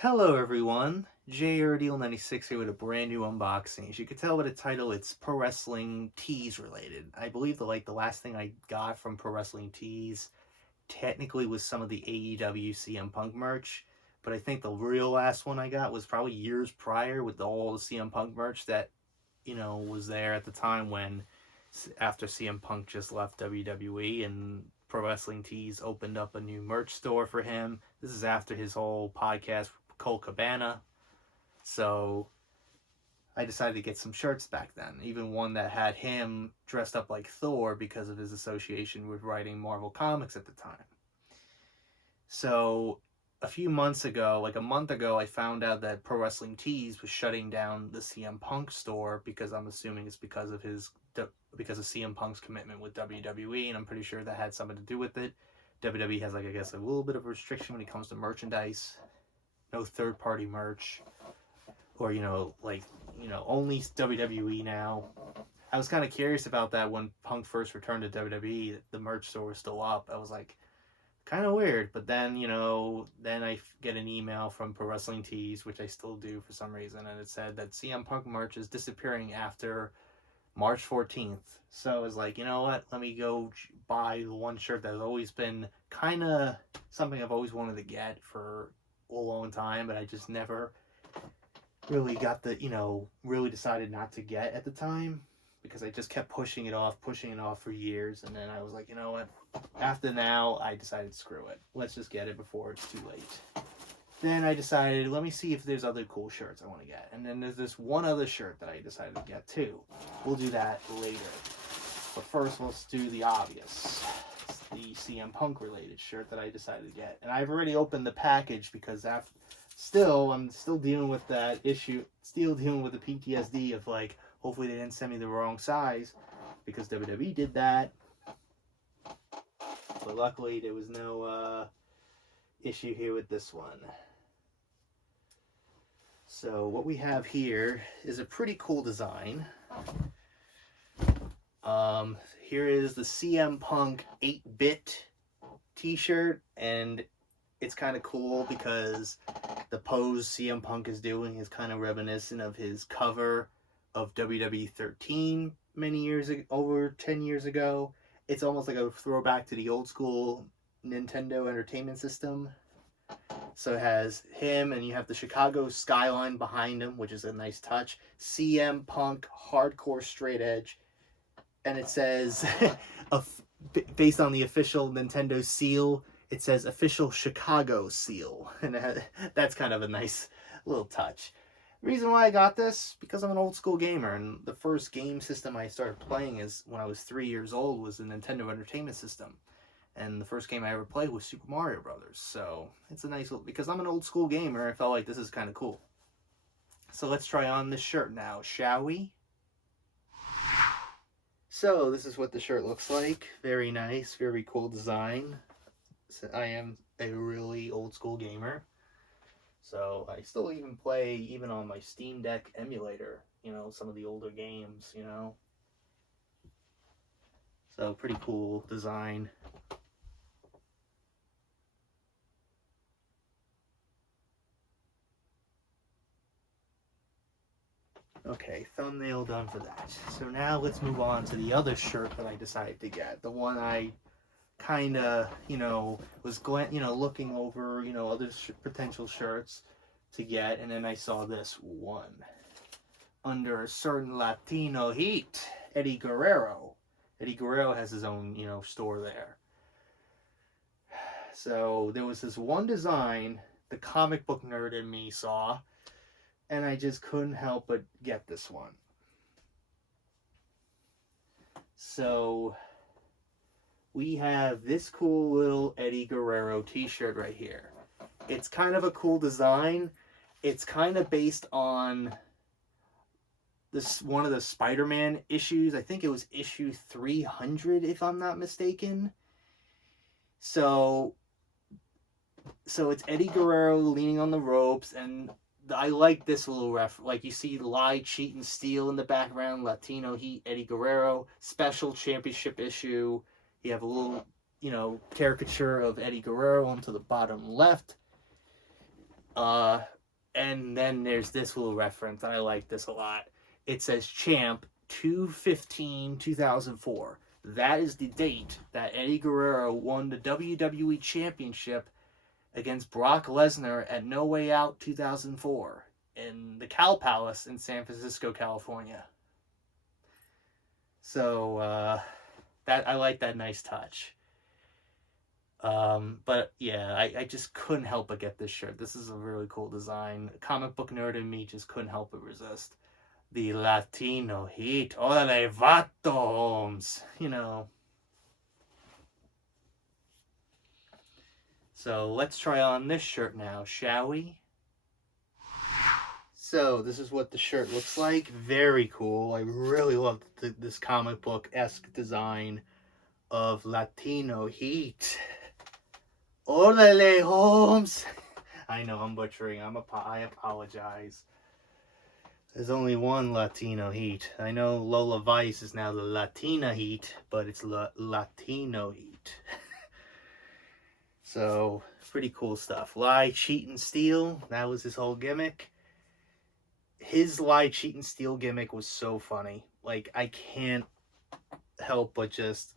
Hello everyone, JRDL96 here with a brand new unboxing. As you can tell by the title, it's Pro Wrestling Tees related. I believe the last thing I got from Pro Wrestling Tees technically was some of the AEW CM Punk merch, but I think the real last one I got was probably years prior with all the CM Punk merch that, was there at the time when after CM Punk just left WWE and Pro Wrestling Tees opened up a new merch store for him. This is after his whole podcast Cole Cabana. So I decided to get some shirts back then, even one that had him dressed up like Thor because of his association with writing Marvel Comics at the time. So a few months ago, like a month ago, I found out that Pro Wrestling Tees was shutting down the CM Punk store because I'm assuming it's because of CM Punk's commitment with WWE, and I'm pretty sure that had something to do with it. WWE has, I guess, a little bit of a restriction when it comes to merchandise. No third-party merch, or only WWE now. I was kind of curious about that when Punk first returned to WWE. The merch store was still up. I was like, kind of weird. But then then I get an email from Pro Wrestling Tees, which I still do for some reason, and it said that CM Punk merch is disappearing after March 14th. So I was like, you know what? Let me go buy the one shirt that has always been kind of something I've always wanted to get for a long time, but I just never really got really decided not to get at the time because I just kept pushing it off for years. And then I was like, you know what? After now, I decided, screw it. Let's just get it before it's too late. Then I decided, let me see if there's other cool shirts I want to get. And then there's this one other shirt that I decided to get too. We'll do that later. But first, let's do the obvious. It's the CM Punk related shirt that I decided to get. And I've already opened the package because I'm still dealing with that issue. Still dealing with the PTSD of hopefully they didn't send me the wrong size because WWE did that. But luckily there was no issue here with this one. So what we have here is a pretty cool design. Here is the CM Punk 8-bit t-shirt, and it's kind of cool because the pose CM Punk is doing is kind of reminiscent of his cover of WWE 13 many years ago, over 10 years ago. It's almost like a throwback to the old school Nintendo Entertainment System. So it has him, and you have the Chicago skyline behind him, which is a nice touch. CM Punk Hardcore Straight Edge. And it says, based on the official Nintendo seal, it says official Chicago seal. And that's kind of a nice little touch. The reason why I got this, because I'm an old school gamer, and the first game system I started playing is when I was 3 years old was the Nintendo Entertainment System. And the first game I ever played was Super Mario Brothers. So it's a nice little, because I'm an old school gamer, I felt like this is kind of cool. So let's try on this shirt now, shall we? So this is what the shirt looks like. Very nice, very cool design. So I am a really old school gamer. So I still even play, even on my Steam Deck emulator, some of the older games, So pretty cool design. Okay, thumbnail done for that. So now let's move on to the other shirt that I decided to get. The one I kind of, was looking over, other potential shirts to get, and then I saw this one. Under a certain Latino heat, Eddie Guerrero. Eddie Guerrero has his own, store there. So there was this one design the comic book nerd in me saw, and I just couldn't help but get this one. So we have this cool little Eddie Guerrero t-shirt right here. It's kind of a cool design. It's kind of based on this one of the Spider-Man issues. I think it was issue 300 if I'm not mistaken. So it's Eddie Guerrero leaning on the ropes, and I like this little like you see Lie, Cheat, and Steal in the background, Latino Heat, Eddie Guerrero, special championship issue. You have a little, caricature of Eddie Guerrero onto the bottom left. And then there's this little reference, and I like this a lot. It says Champ 2/15/2004. That is the date that Eddie Guerrero won the WWE Championship against Brock Lesnar at No Way Out 2004 in the Cow Palace in San Francisco, California. So that I like that nice touch. But yeah, I just couldn't help but get this shirt. This is a really cool design. Comic book nerd in me just couldn't help but resist. The Latino heat. Orale vato, Holmes. You know. So let's try on this shirt now, shall we? So this is what the shirt looks like. Very cool. I really love this comic book-esque design of Latino heat. Orale, Holmes. I know I'm butchering. I apologize. There's only one Latino heat. I know Lola Vice is now the Latina heat, but it's Latino heat. So, pretty cool stuff. Lie, cheat, and steal. That was his whole gimmick. His lie, cheat, and steal gimmick was so funny. Like, I can't help but just,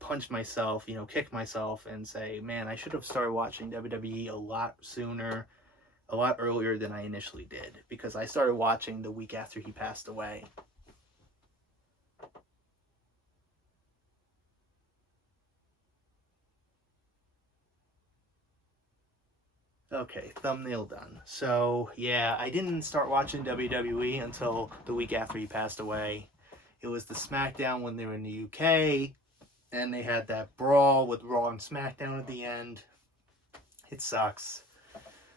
punch myself, kick myself and say, man, I should have started watching WWE a lot sooner, a lot earlier than I initially did. Because I started watching the week after he passed away. Okay, thumbnail done. So, yeah, I didn't start watching WWE until the week after he passed away. It was the SmackDown when they were in the UK, and they had that brawl with Raw and SmackDown at the end. It sucks.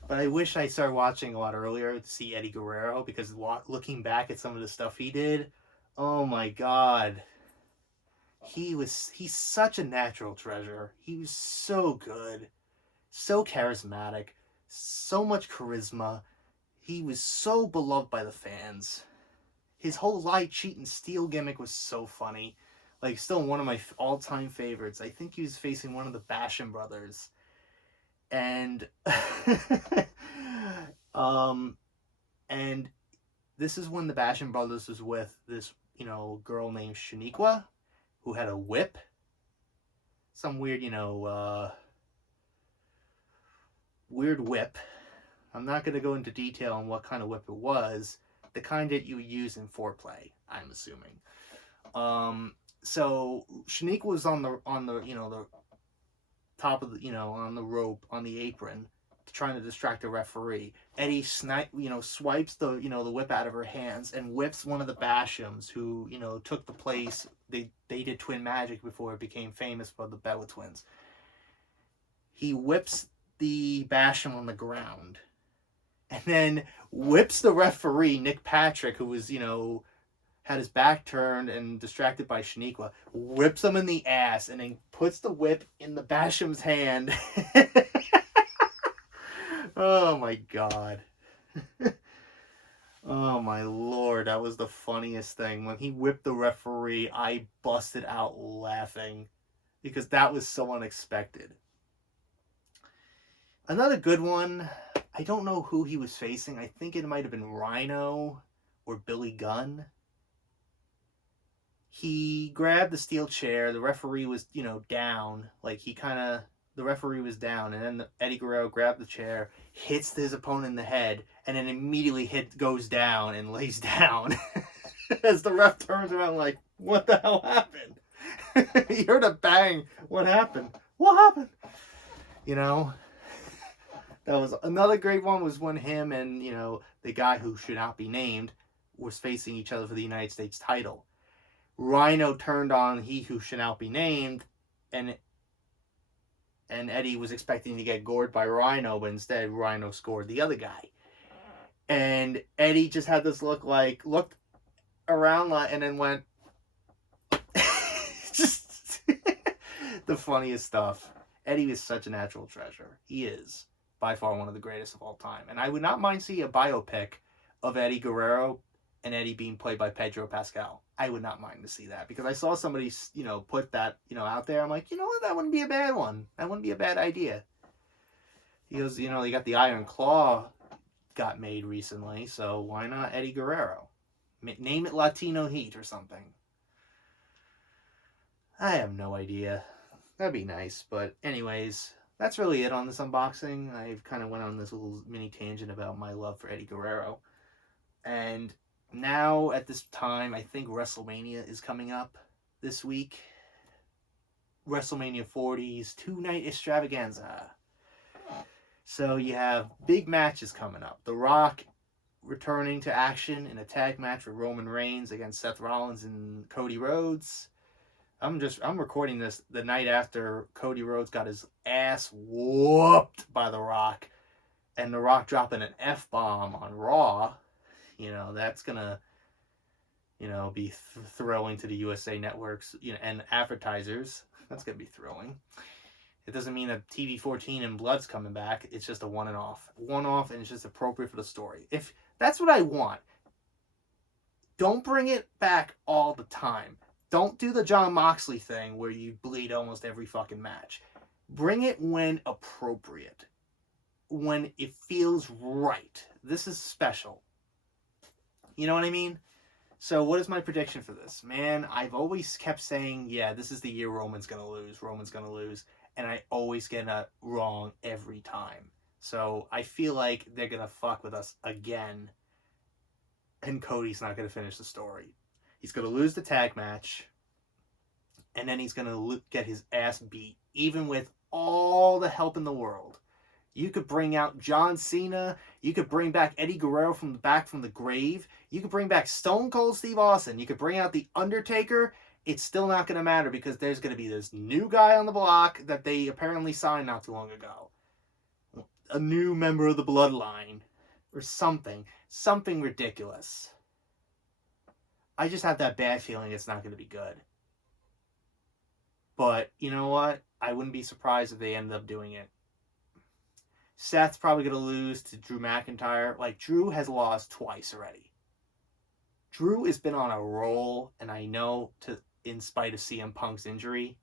But I wish I started watching a lot earlier to see Eddie Guerrero, because looking back at some of the stuff he did, oh my god. He's such a natural treasure. He was so good, so charismatic. So much charisma. He was so beloved by the fans. His whole lie, cheat, and steal gimmick was so funny. Like, still one of my all-time favorites. I think he was facing one of the Basham brothers. And and this is when the Basham brothers was with this, girl named Shaniqua, who had a whip. Some weird, weird whip. I'm not going to go into detail on what kind of whip it was. The kind that you use in foreplay, I'm assuming. So Shaniqua was on the the top of the on the rope, on the apron, trying to distract the referee. Eddie swipes the the whip out of her hands and whips one of the Bashams who took the place. They did Twin Magic before it became famous for the Bella Twins. He whips the Basham on the ground, and then whips the referee, Nick Patrick, who was, had his back turned and distracted by Shaniqua, whips him in the ass, and then puts the whip in the Basham's hand. Oh my god. Oh my lord, that was the funniest thing. When he whipped the referee, I busted out laughing, because that was so unexpected. Another good one, I don't know who he was facing. I think it might have been Rhino or Billy Gunn. He grabbed the steel chair. The referee was, down. Like, the referee was down. And then Eddie Guerrero grabbed the chair, hits his opponent in the head, and then immediately goes down and lays down. As the ref turns around like, what the hell happened? He heard a bang. What happened? What happened? That was another great one, was when him and, the guy who should not be named was facing each other for the United States title. Rhino turned on he who should not be named, and Eddie was expecting to get gored by Rhino, but instead Rhino scored the other guy. And Eddie just had this looked around and then went, just the funniest stuff. Eddie is such a natural treasure. He is by far one of the greatest of all time. And I would not mind seeing a biopic of Eddie Guerrero and Eddie being played by Pedro Pascal. I would not mind to see that, because I saw somebody, put that, out there. I'm like, what? That wouldn't be a bad one. That wouldn't be a bad idea. He goes, you know, you got the Iron Claw got made recently, so why not Eddie Guerrero? Name it Latino Heat or something. I have no idea. That'd be nice, but anyways, that's really it on this unboxing. I've kind of went on this little mini tangent about my love for Eddie Guerrero. And now at this time, I think WrestleMania is coming up this week. WrestleMania 40's two-night extravaganza. So you have big matches coming up. The Rock returning to action in a tag match with Roman Reigns against Seth Rollins and Cody Rhodes. I'm recording this the night after Cody Rhodes got his ass whooped by The Rock, and The Rock dropping an F-bomb on Raw. You know, that's gonna, you know, be thrilling to the USA networks, you know, and advertisers. That's gonna be thrilling. It doesn't mean that TV-14 and Blood's coming back. It's just a one-off, and it's just appropriate for the story. If that's what I want, don't bring it back all the time. Don't do the Jon Moxley thing where you bleed almost every fucking match. Bring it when appropriate, when it feels right. This is special. You know what I mean? So what is my prediction for this? Man, I've always kept saying, yeah, this is the year Roman's going to lose. And I always get it wrong every time. So I feel like they're going to fuck with us again. And Cody's not going to finish the story. He's going to lose the tag match. And then he's going to get his ass beat. Even with all the help in the world. You could bring out John Cena. You could bring back Eddie Guerrero from the grave. You could bring back Stone Cold Steve Austin. You could bring out The Undertaker. It's still not going to matter because there's going to be this new guy on the block that they apparently signed not too long ago. A new member of the bloodline. Or something. Something ridiculous. I just have that bad feeling it's not going to be good. But, you know what? I wouldn't be surprised if they end up doing it. Seth's probably going to lose to Drew McIntyre. Like, Drew has lost twice already. Drew has been on a roll, and I know in spite of CM Punk's injury.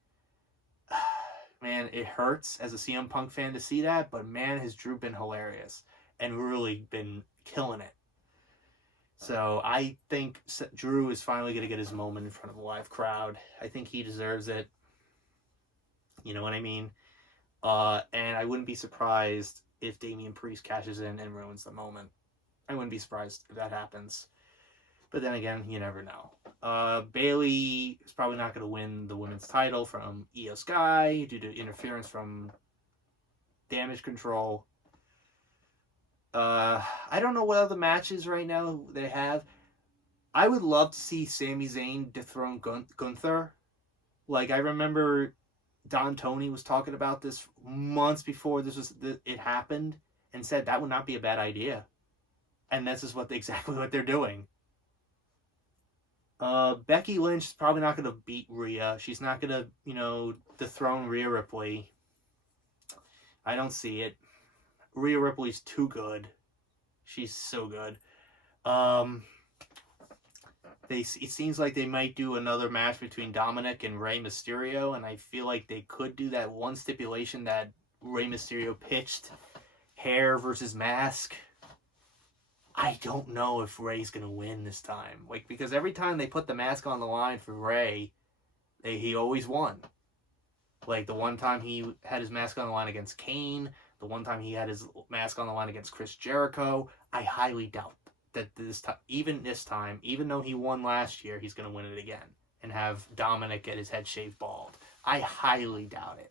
Man, it hurts as a CM Punk fan to see that, but man, has Drew been hilarious and really been killing it. So I think Drew is finally going to get his moment in front of a live crowd. I think he deserves it. You know what I mean? And I wouldn't be surprised if Damian Priest cashes in and ruins the moment. I wouldn't be surprised if that happens. But then again, you never know. Bayley is probably not going to win the women's title from Io Sky due to interference from Damage Control. I don't know what other matches right now they have. I would love to see Sami Zayn dethrone Gunther. Like, I remember Don Tony was talking about this months before it happened and said that would not be a bad idea. And this is exactly what they're doing. Becky Lynch is probably not going to beat Rhea. She's not going to, dethrone Rhea Ripley. I don't see it. Rhea Ripley's too good. She's so good. It seems like they might do another match between Dominic and Rey Mysterio, and I feel like they could do that one stipulation that Rey Mysterio pitched, hair versus mask. I don't know if Rey's going to win this time. Because every time they put the mask on the line for Rey, he always won. Like, the one time he had his mask on the line against Kane, the one time he had his mask on the line against Chris Jericho, I highly doubt that this time, even though he won last year, he's going to win it again and have Dominic get his head shaved bald. I highly doubt it.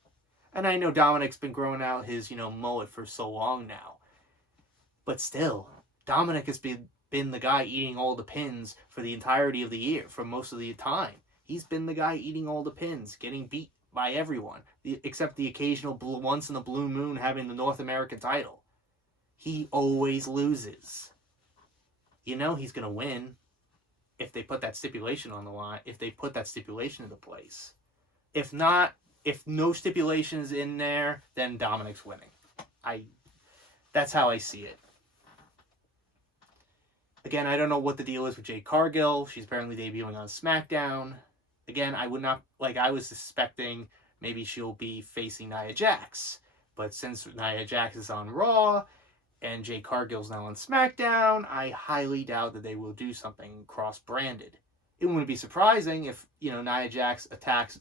And I know Dominic's been growing out his, mullet for so long now. But still, Dominic has been the guy eating all the pins for the entirety of the year, for most of the time. He's been the guy eating all the pins, getting beat by everyone, except the occasional once in a blue moon having the North American title. He always loses. You know he's going to win if they put that stipulation on the line, if they put that stipulation into place. If not, if no stipulation is in there, then Dominic's winning. That's how I see it. Again, I don't know what the deal is with Jade Cargill. She's apparently debuting on SmackDown. Again, I was suspecting maybe she'll be facing Nia Jax. But since Nia Jax is on Raw and Jade Cargill's now on SmackDown, I highly doubt that they will do something cross-branded. It wouldn't be surprising if, Nia Jax attacks,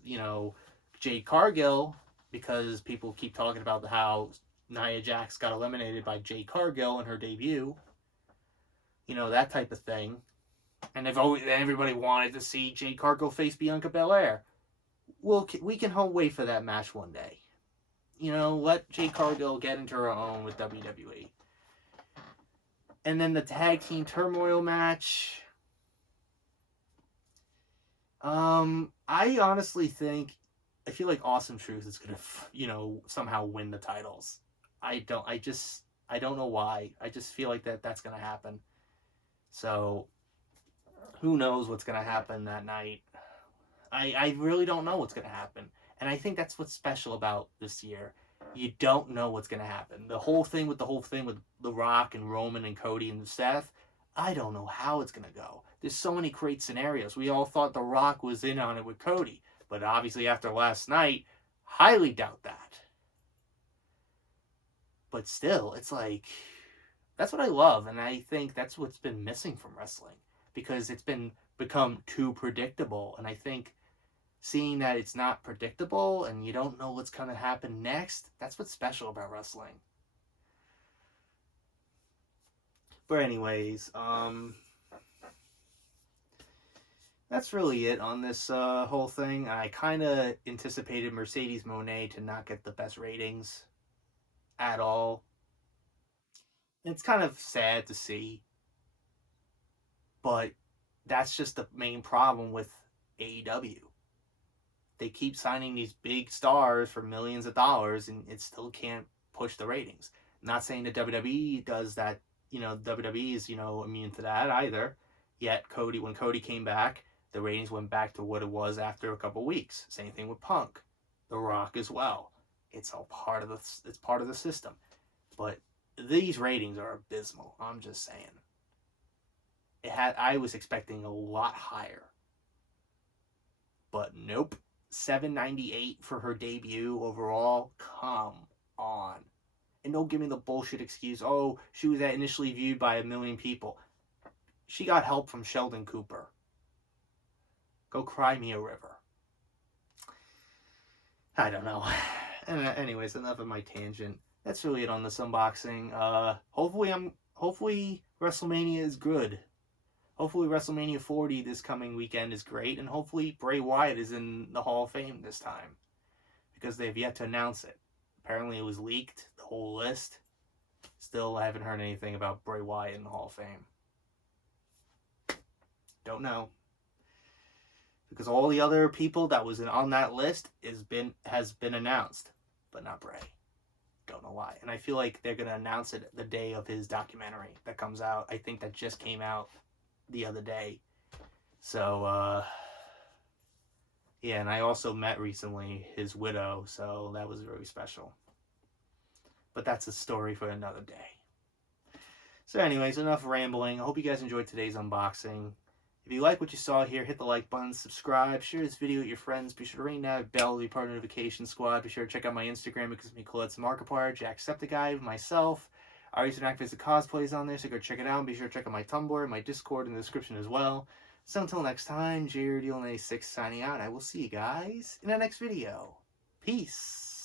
Jade Cargill, because people keep talking about how Nia Jax got eliminated by Jade Cargill in her debut. That type of thing. And everybody wanted to see Jade Cargill face Bianca Belair. We can wait for that match one day. Let Jade Cargill get into her own with WWE. And then the tag team turmoil match. I honestly feel like Awesome Truth is gonna, somehow win the titles. I don't know why. I just feel like that's gonna happen. So, who knows what's gonna happen that night? I really don't know what's gonna happen. And I think that's what's special about this year. You don't know what's going to happen. The whole thing with The Rock and Roman and Cody and Seth, I don't know how it's going to go. There's so many great scenarios. We all thought The Rock was in on it with Cody. But obviously after last night, highly doubt that. But still, it's like, that's what I love. And I think that's what's been missing from wrestling. Because it's become too predictable. And I think seeing that it's not predictable and you don't know what's going to happen next, that's what's special about wrestling. But anyways, that's really it on this whole thing. I kind of anticipated Mercedes Moné to not get the best ratings at all. It's kind of sad to see, but that's just the main problem with AEW. They keep signing these big stars for millions of dollars, and it still can't push the ratings. Not saying that WWE does that, WWE is, immune to that either. Yet when Cody came back, the ratings went back to what it was after a couple weeks. Same thing with Punk, The Rock as well. It's all part of the system. But these ratings are abysmal. I'm just saying. I was expecting a lot higher, but nope. 798 for her debut overall. Come on. And don't give me the bullshit excuse, oh, she was initially viewed by 1 million people. She got help from Sheldon Cooper. Go cry me a river. I don't know. Anyways, enough of my tangent. That's really it on this unboxing. Hopefully WrestleMania is good. Hopefully WrestleMania 40 this coming weekend is great, and hopefully Bray Wyatt is in the Hall of Fame this time, because they've yet to announce it. Apparently it was leaked, the whole list. Still, I haven't heard anything about Bray Wyatt in the Hall of Fame. Don't know. Because all the other people that was on that list has been announced, but not Bray. Don't know why. And I feel like they're going to announce it the day of his documentary that comes out. I think that just came out the other day. So yeah, and I also met recently his widow, so that was very special. But that's a story for another day. So anyways, enough rambling. I hope you guys enjoyed today's unboxing. If you like what you saw here, hit the like button, subscribe, share this video with your friends. Be sure to ring that bell to be part of the notification squad. Be sure to check out my Instagram because it's me, Colette's Markiplier, Jacksepticeye, myself. I used to act as the cosplays on there, so go check it out. And be sure to check out my Tumblr, my Discord in the description as well. So until next time, JRD86 signing out. I will see you guys in the next video. Peace.